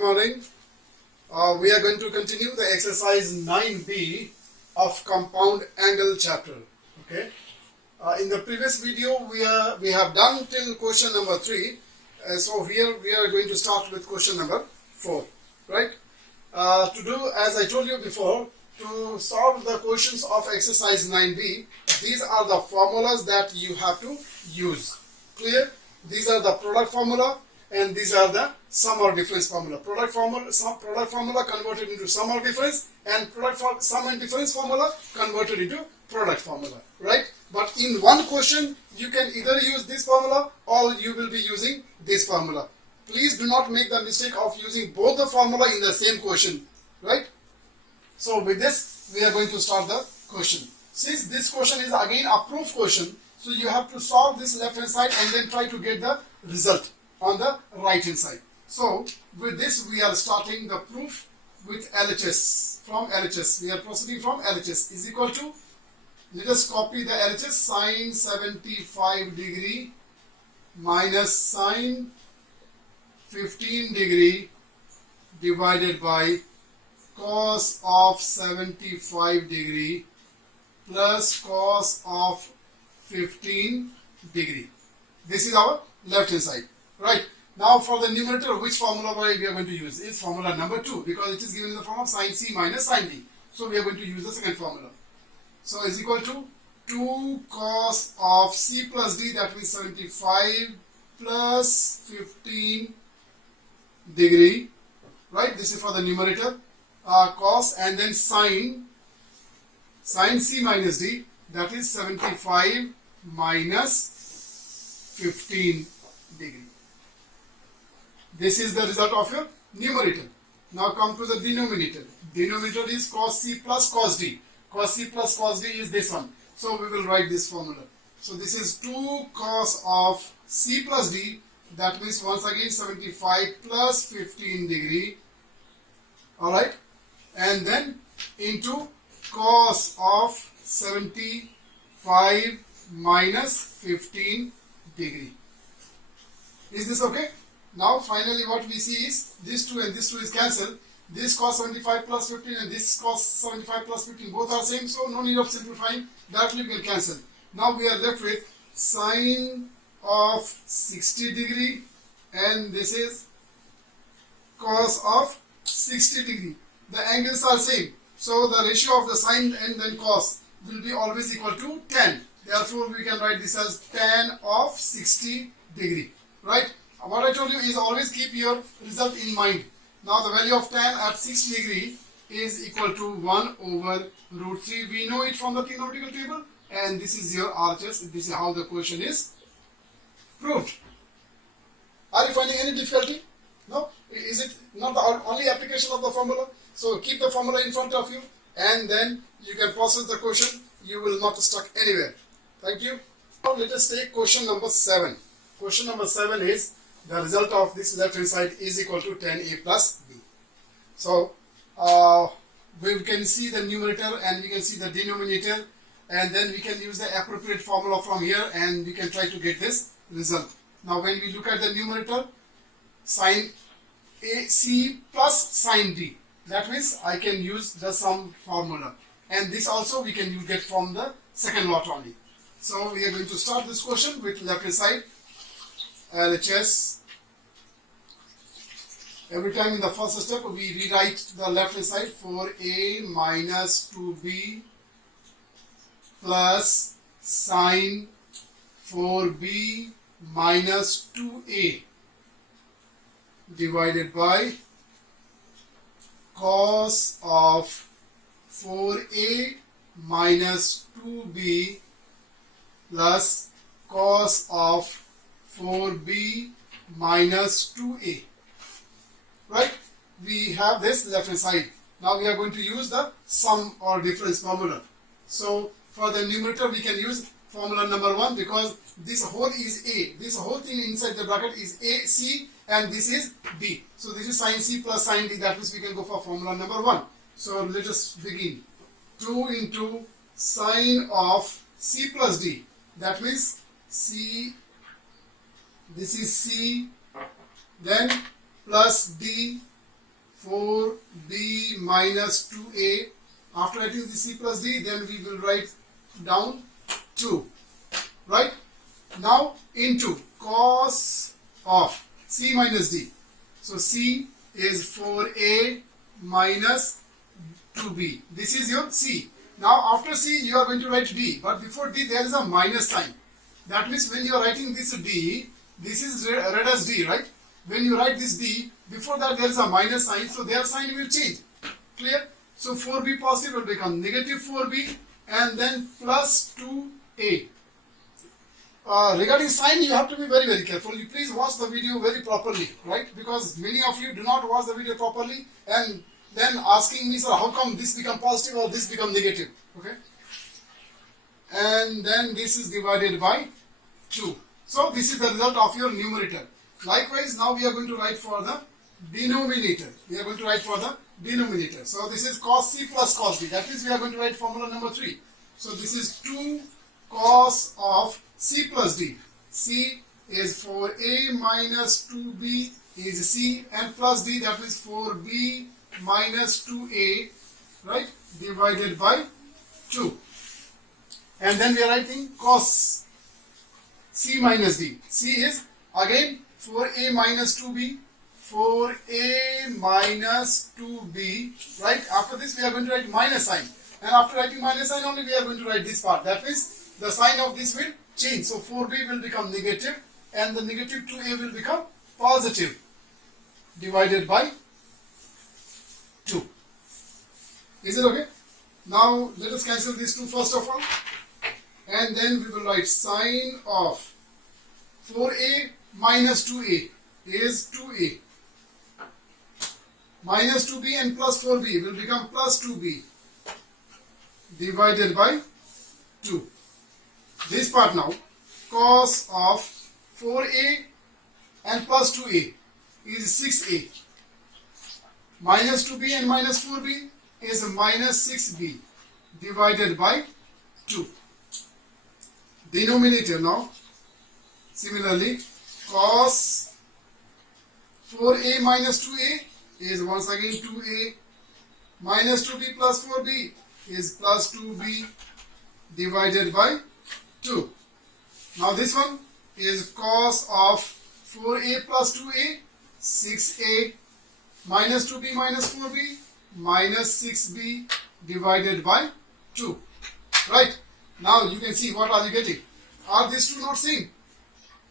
morning. We are going to continue the exercise 9b of compound angle chapter. Okay. In the previous video, we have done till question number 3. So here we are going to start with question number 4. Right. To do as I told you before, to solve the questions of exercise 9b, these are the formulas that you have to use. Clear? These are the product formula and these are the sum or difference formula. Product formula converted into sum or difference, and sum and difference formula converted into product formula. Right? But in one question, you can either use this formula or you will be using this formula. Please do not make the mistake of using both the formula in the same question. Right? So with this, we are going to start the question. Since this question is again a proof question, so you have to solve this left hand side and then try to get the result on the right hand side. So with this, we are starting the proof with LHS. From LHS, we are proceeding from LHS is equal to, let us copy the LHS, sine 75 degree minus sine 15 degree divided by cos of 75 degree plus cos of 15 degree. This is our left hand side. Right. Now for the numerator, which formula we are going to use is formula number 2, because it is given in the form of sin C minus sin D. So we are going to use the second formula. So is equal to 2 cos of C plus D, that means 75 plus 15 degree. Right. This is for the numerator. Cos and then sin C minus D, that is 75 minus 15 degree. This is the result of your numerator. Now come to the denominator. Denominator is cos C plus cos D. Cos C plus cos D is this one. So we will write this formula. So this is 2 cos of C plus D, that means once again 75 plus 15 degree. Alright. And then into cos of 75 minus 15 degree. Is this okay? Now finally what we see is this 2 and this 2 is cancelled. This cos 75 plus 15 and this cos 75 plus 15 both are same, so no need of simplifying. Directly we will cancel. Now we are left with sine of 60 degree and this is cos of 60 degree. The angles are same, so the ratio of the sine and then cos will be always equal to 10. Therefore we can write this as tan of 60 degree. Right? What I told you is always keep your result in mind. Now the value of tan at 60 degree is equal to 1 over root 3. We know it from the trigonometrical table, and this is your RHS. This is how the question is proved. Are you finding any difficulty? No? Is it not the only application of the formula? So keep the formula in front of you and then you can process the question. You will not stuck anywhere. Thank you. Now let us take question number 7. Question number 7 is the result of this left hand side is equal to 10a plus b. So we can see the numerator and we can see the denominator, and then we can use the appropriate formula from here and we can try to get this result. Now when we look at the numerator, sin AC plus sin D, that means I can use the sum formula, and this also we can get from the second lot only. So we are going to start this question with left hand side. LHS. Every time in the first step we rewrite the left hand side, 4a minus 2b plus sine 4b minus 2a divided by cos of 4a minus 2b plus cos of 4b minus 2a. Right? We have this left hand side. Now we are going to use the sum or difference formula. So for the numerator we can use formula number 1, because this whole is a. This whole thing inside the bracket is a, c, and this is d. So this is sin c plus sin d. That means we can go for formula number 1. So let us begin. 2 into sine of c plus d. That means c, this is c, then plus d 4b minus 2a. After writing the c plus d, then we will write down 2. Right? Now into cos of c minus d. So c is 4a minus 2b. This is your c. Now after c you are going to write d, but before d there is a minus sign. That means when you are writing this d, this is read as d, right? When you write this d, before that there is a minus sign, so their sign will change. Clear? So 4b positive will become negative 4b and then plus 2a. Regarding sign, you have to be very careful. You please watch the video very properly, right? Because many of you do not watch the video properly and then asking me, sir, how come this become positive or this become negative? Okay. And then this is divided by 2. So this is the result of your numerator. Likewise, now we are going to write for the denominator. We are going to write for the denominator. So this is cos c plus cos d. That means we are going to write formula number 3. So this is 2 cos of c plus d. C is 4a minus 2b is c and plus d, that means 4b minus 2a, right, divided by 2. And then we are writing cos c minus d. C is again 4a minus 2b, 4a minus 2b, right? After this we are going to write minus sign. And after writing minus sign only we are going to write this part. That means the sign of this will change. So 4b will become negative and the negative 2a will become positive, divided by 2. Is it okay? Now let us cancel these two first of all. And then we will write sine of 4a minus 2a is 2a. Minus 2b and plus 4b will become plus 2b, divided by 2. This part now, cos of 4a and plus 2a is 6a. Minus 2b and minus 4b is minus 6b, divided by 2. Denominator now, similarly, cos 4a minus 2a is once again 2a, minus 2b plus 4b is plus 2b, divided by 2. Now this one is cos of 4a plus 2a, 6a, minus 2b minus 4b, minus 6b, divided by 2. Right? Now you can see what are you getting. Are these two not same?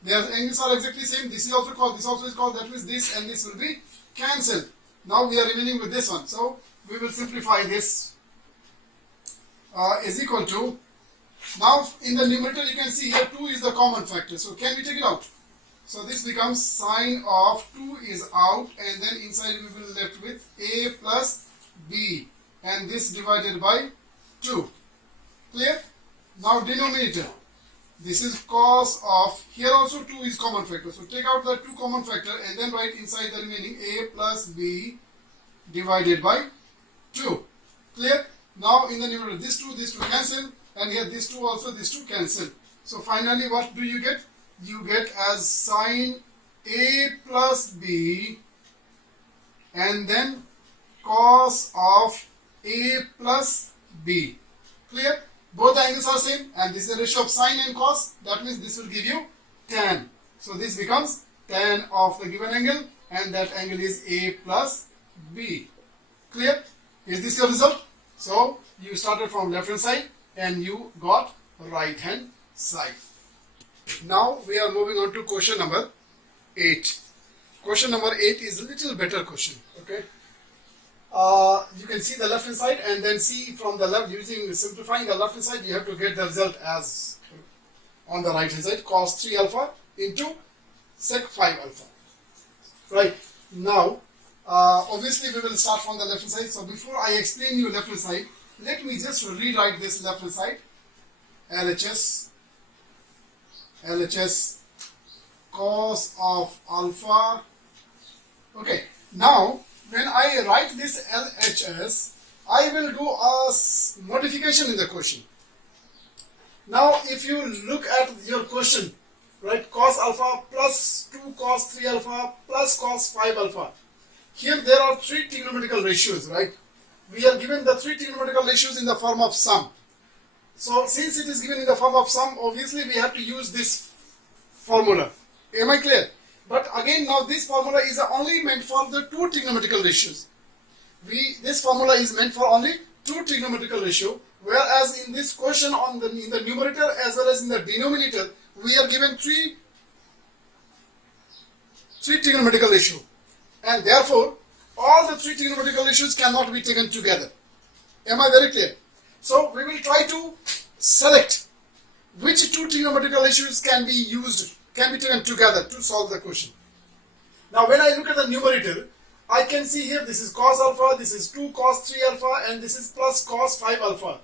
Their angles are exactly same. This is also called, this also is called, that means this and this will be cancelled. Now we are remaining with this one. So we will simplify this is equal to, now in the numerator you can see here 2 is the common factor. So can we take it out? So this becomes sine of 2 is out and then inside we will left with a plus b and this divided by 2. Clear? Now denominator, this is cos of, here also 2 is common factor. So take out the 2 common factor and then write inside the remaining a plus b divided by 2. Clear? Now in the numerator, this 2 cancel and here this 2 also, this 2 cancel. So finally what do you get? You get as sine a plus b and then cos of a plus b. Clear? Both the angles are same and this is the ratio of sine and cos. That means this will give you tan. So this becomes tan of the given angle and that angle is a plus b. Clear? Is this your result? So you started from left hand side and you got right hand side. Now we are moving on to question number 8. Question number 8 is a little better question. Okay. You can see the left hand side and then see from the left, using simplifying the left hand side, you have to get the result as on the right hand side, cos 3 alpha into sec 5 alpha. Right. Now, obviously we will start from the left hand side. So before I explain you left hand side, let me just rewrite this left hand side. LHS cos of alpha. Okay. Now, when I write this LHS, I will do a modification in the question. Now, if you look at your question, right, cos alpha plus 2 cos 3 alpha plus cos 5 alpha. here there are three trigonometrical ratios, right? We are given the three trigonometrical ratios in the form of sum. So since it is given in the form of sum, obviously we have to use this formula. Am I clear? But again, now this formula is only meant for the two trigonometrical ratios. This formula is meant for only two trigonometrical ratio, whereas in this question in the numerator as well as in the denominator, we are given three trigonometrical ratio, and therefore all the three trigonometrical ratios cannot be taken together. Am I very clear? So we will try to select which two trigonometrical ratios can be taken together to solve the question. Now when I look at the numerator, I can see here this is cos alpha, this is 2 cos 3 alpha, and this is plus cos 5 alpha.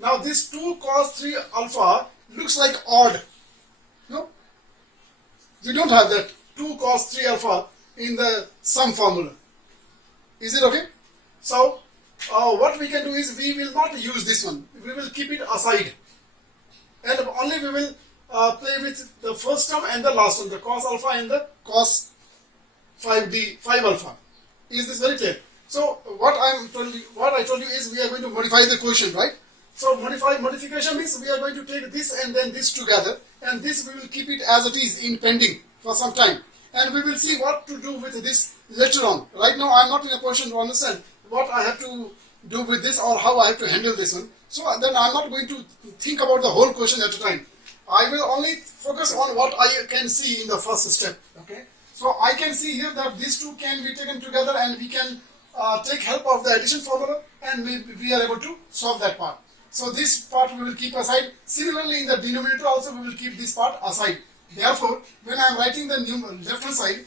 Now this 2 cos 3 alpha looks like odd. No? We don't have that 2 cos 3 alpha in the sum formula. Is it okay? So what we can do is we will not use this one. We will keep it aside. And only we will play with the first term and the last one, the cos alpha and the cos 5 alpha. Is this very clear? So what I told you is we are going to modify the quotient, right? So modification means we are going to take this and then this together, and this we will keep it as it is in pending for some time, and we will see what to do with this later on. Right now I am not in a position to understand what I have to do with this or how I have to handle this one. So then I am not going to think about the whole question at a time. I will only focus on what I can see in the first step. Okay. So I can see here that these two can be taken together, and we can take help of the addition formula, and we are able to solve that part. So this part we will keep aside. Similarly in the denominator also we will keep this part aside. Therefore when I am writing the left hand side,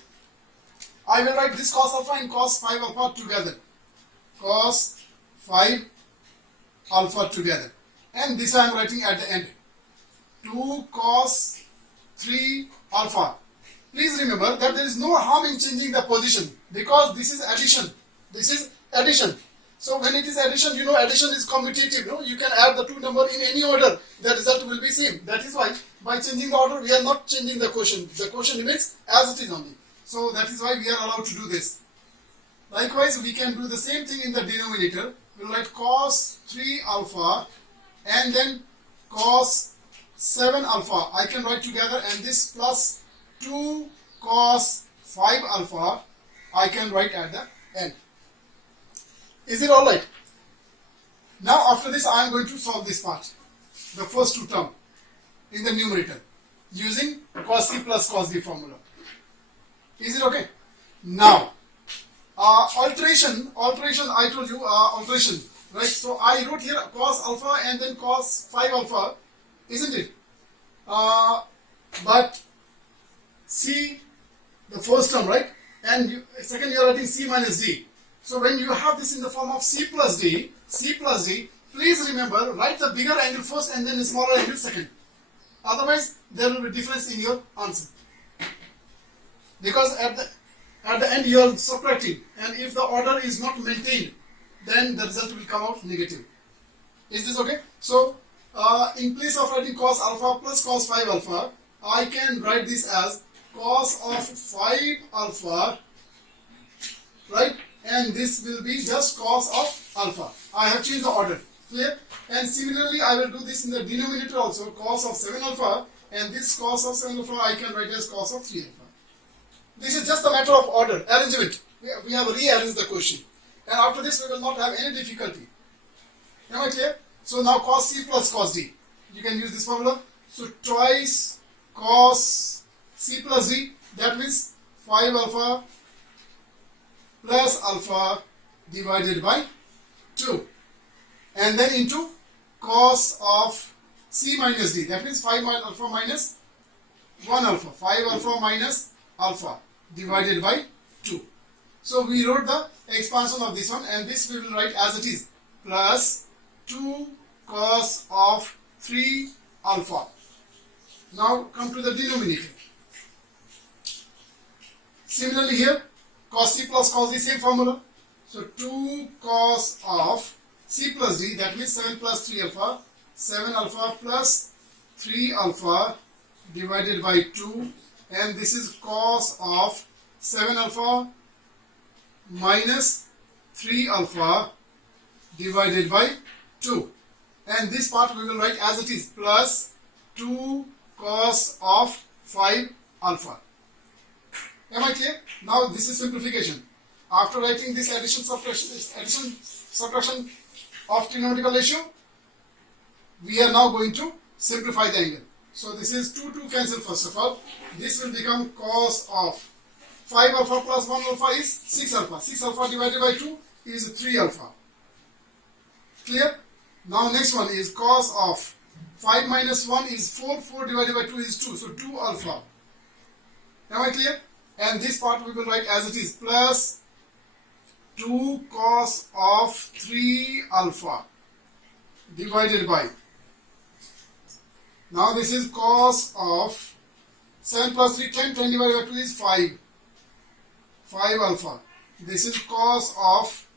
I will write this cos alpha and cos 5 alpha together. Cos 5 alpha together. And this I am writing at the end. 2 cos 3 alpha. Please remember that there is no harm in changing the position, because this is addition. This is addition. So when it is addition, you know addition is commutative. No? You can add the two numbers in any order. The result will be same. That is why by changing the order, we are not changing the quotient. The quotient remains as it is only. So that is why we are allowed to do this. Likewise, we can do the same thing in the denominator. We will write cos 3 alpha and then cos 7 alpha. I can write together, and this plus 2 cos 5 alpha I can write at the end. Is it alright? Now after this I am going to solve this part, the first two terms in the numerator using cos C plus cos D formula. Is it okay? Now alteration I told you alteration, right? So I wrote here cos alpha and then cos 5 alpha, isn't it? But C, the first term, right? And second you are writing C minus D. So when you have this in the form of C plus D, please remember, write the bigger angle first and then the smaller angle second. Otherwise, there will be difference in your answer. Because at the end you are subtracting, and if the order is not maintained, then the result will come out negative. Is this okay? So in place of writing cos alpha plus cos 5 alpha, I can write this as cos of 5 alpha, right? And this will be just cos of alpha. I have changed the order. Clear? And similarly, I will do this in the denominator also, cos of 7 alpha, and this cos of 7 alpha I can write as cos of 3 alpha. This is just a matter of order, arrangement. We have rearranged the question. And after this, we will not have any difficulty. Am I clear? So now cos C plus cos D. You can use this formula. So twice cos C plus D, that means 5 alpha plus alpha divided by 2. And then into cos of C minus D, that means 5 alpha minus 1 alpha. 5 alpha minus alpha divided by 2. So we wrote the expansion of this one, and this we will write as it is, plus 2 cos of 3 alpha. Now come to the denominator. Similarly here, cos C plus cos D, same formula. So 2 cos of C plus D, that means 7 plus 3 alpha, 7 alpha plus 3 alpha divided by 2, and this is cos of 7 alpha minus 3 alpha divided by 2. And this part we will write as it is, plus 2 cos of 5 alpha. Am I clear? Now this is simplification. After writing this addition subtraction of trigonometrical ratio, we are now going to simplify the angle. So this is 2 cancel first of all. This will become cos of 5 alpha plus 1 alpha is 6 alpha. 6 alpha divided by 2 is 3 alpha. Clear? Now next one is cos of 5 minus 1 is 4. 4 divided by 2 is 2. So 2 alpha. Am I clear? And this part we will write as it is, plus 2 cos of 3 alpha divided by. Now this is cos of 7 plus 3, 10. 10 divided by 2 is 5. 5 alpha. This is cos of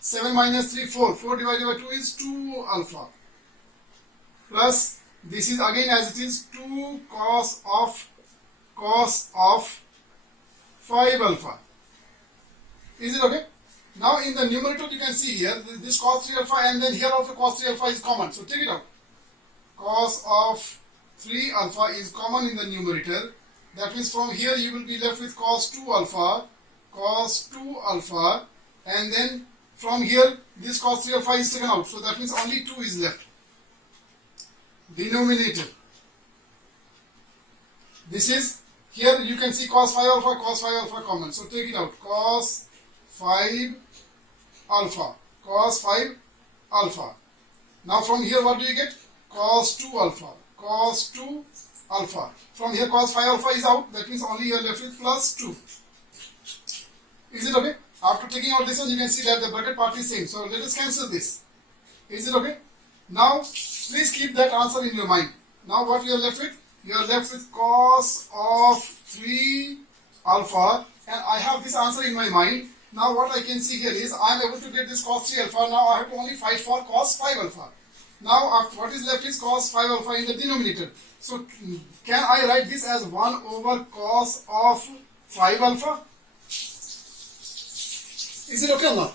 7 minus 3, 4. 4 divided by 2 is 2 alpha. Plus this is again as it is, 2 cos of 5 alpha. Is it okay? Now in the numerator you can see here this cos 3 alpha, and then here also cos 3 alpha is common. So take it out. Cos of 3 alpha is common in the numerator. That means from here you will be left with cos 2 alpha, and then from here this cos 3 alpha is taken out. So that means only 2 is left. Denominator. This is, here you can see cos 5 alpha common. So take it out. Cos 5 alpha. Now from here what do you get? Cos 2 alpha. From here cos 5 alpha is out. That means only you are left with plus 2. Is it okay? After taking out this one, you can see that the bracket part is same. So let us cancel this. Is it okay? Now please keep that answer in your mind. Now what you are left with? You are left with cos of 3 alpha, and I have this answer in my mind. Now what I can see here is I am able to get this cos 3 alpha. Now I have to only fight for cos 5 alpha. Now after what is left is cos 5 alpha in the denominator. So can I write this as 1 over cos of 5 alpha? Is it okay or not?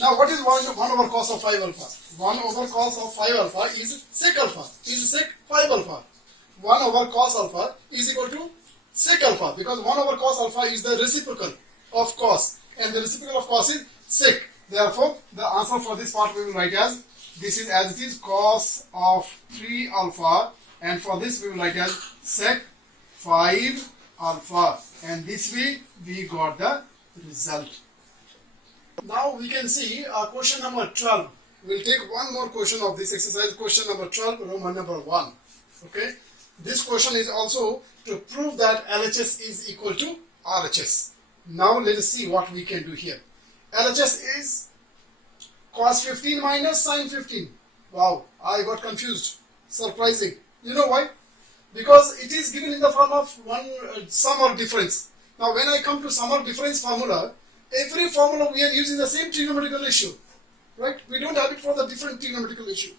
Now what is 1 over cos of 5 alpha? 1 over cos of 5 alpha is sec alpha. Is sec 5 alpha. 1 over cos alpha is equal to sec alpha, because 1 over cos alpha is the reciprocal of cos, and the reciprocal of cos is sec. Therefore the answer for this part we will write as, this is as it is, cos of 3 alpha, and for this we will write as sec 5 alpha, and this way we got the result. Now we can see question number 12. We'll take one more question of this exercise, question number 12, Roman number 1. Okay. This question is also to prove that LHS is equal to RHS. Now let us see what we can do here. LHS is cos 15 minus sin 15. Wow, I got confused. Surprising. You know why? Because it is given in the form of sum or difference. Now when I come to sum or difference formula, every formula we are using the same trigonometrical ratio. Right? We don't have it for the different trigonometrical ratio.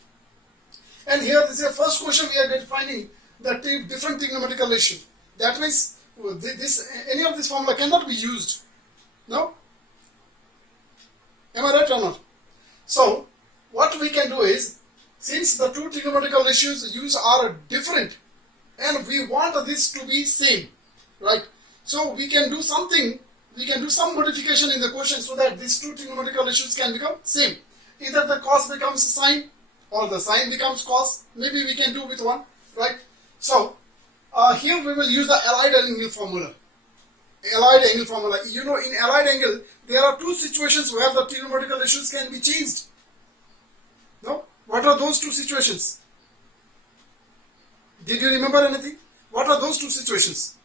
And here this is the first question we are finding the different trigonometrical ratio. That means any of this formula cannot be used. No? Am I right or not? So what we can do is, since the two trigonometrical ratios used are different and we want this to be same, right? So we can do something, we can do some modification in the question so that these two trigonometrical ratios can become same. Either the cos becomes sine or the sine becomes cos. Maybe we can do with one, right? So here we will use the allied angle formula. Allied angle formula. You know, in allied angle there are two situations where the trigonometrical ratios can be changed. No? What are those two situations? Did you remember anything? What are those two situations?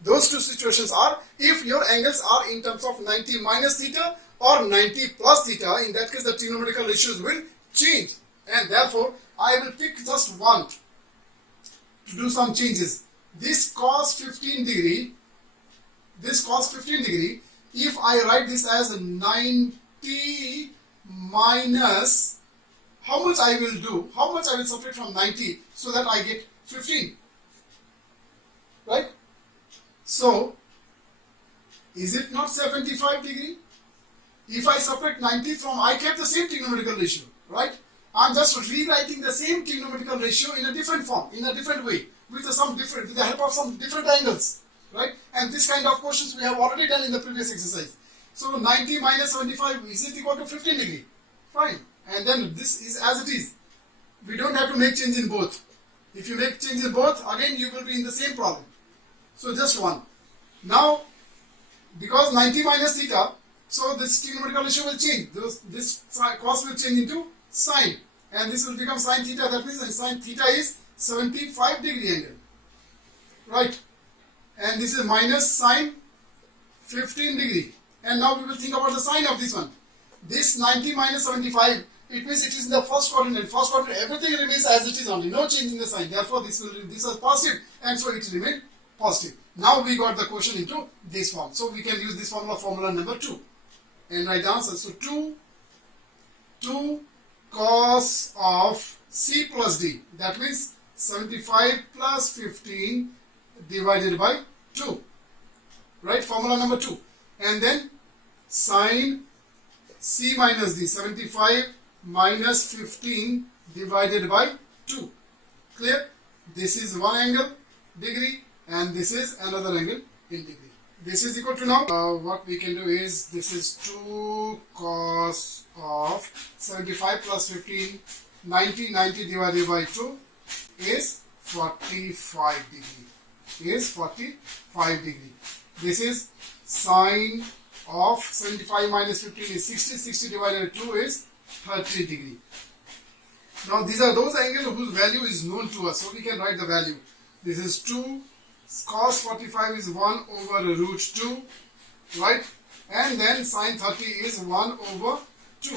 Those two situations are, if your angles are in terms of 90 minus theta or 90 plus theta, in that case the trigonometrical ratios will change, and therefore I will pick just one to do some changes. This cos 15 degree, if I write this as 90 minus, how much I will do, how much I will subtract from 90 so that I get 15, right? So is it not 75 degree? If I subtract 90 from, I kept the same trigonometrical ratio, right? I'm just rewriting the same trigonometrical ratio in a different form, in a different way, with the help of some different angles, right? And this kind of questions we have already done in the previous exercise. So 90 minus 75, is it equal to 15 degree? Fine. And then this is as it is. We don't have to make change in both. If you make change in both, again you will be in the same problem. So just one. Now, because 90 minus theta, so this trigonometrical ratio will change. This cos will change into sine. And this will become sine theta. That means sine theta is 75 degree angle. Right. And this is minus sine 15 degree. And now we will think about the sine of this one. This 90 minus 75, it means it is in the first quadrant. First quadrant, everything remains as it is only. No change in the sign. Therefore, this is positive, and so it remains positive. Now we got the question into this form. So we can use this formula number 2. And write the answer. So 2 cos of C plus D. That means 75 plus 15 divided by 2. Right? Formula number 2. And then sine C minus D. 75 minus 15 divided by 2. Clear? This is one angle, degree, and this is another angle in degree. This is equal to now, what we can do is, this is 2 cos of 75 plus 15, 90 divided by 2 is 45 degree. Is 45 degree. This is sine of 75 minus 15 is 60 divided by 2 is 30 degree. Now these are those angles whose value is known to us, so we can write the value. This is 2 cos 45 is 1 over root 2, right? And then sine 30 is 1 over 2.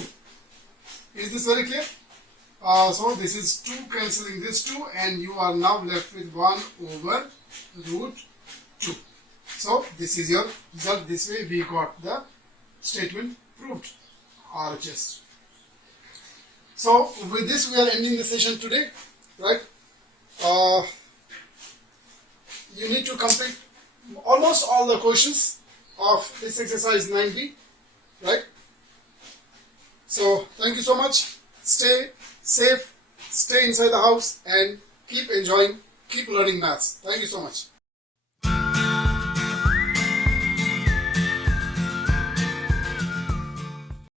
Is this very clear? So this is 2 cancelling this 2, and you are now left with 1 over root 2. So this is your result. This way we got the statement proved, RHS. So with this we are ending the session today, right? You need to complete almost all the questions of this exercise 9B, right? So thank you so much. Stay safe, stay inside the house, and keep enjoying, keep learning maths. Thank you so much.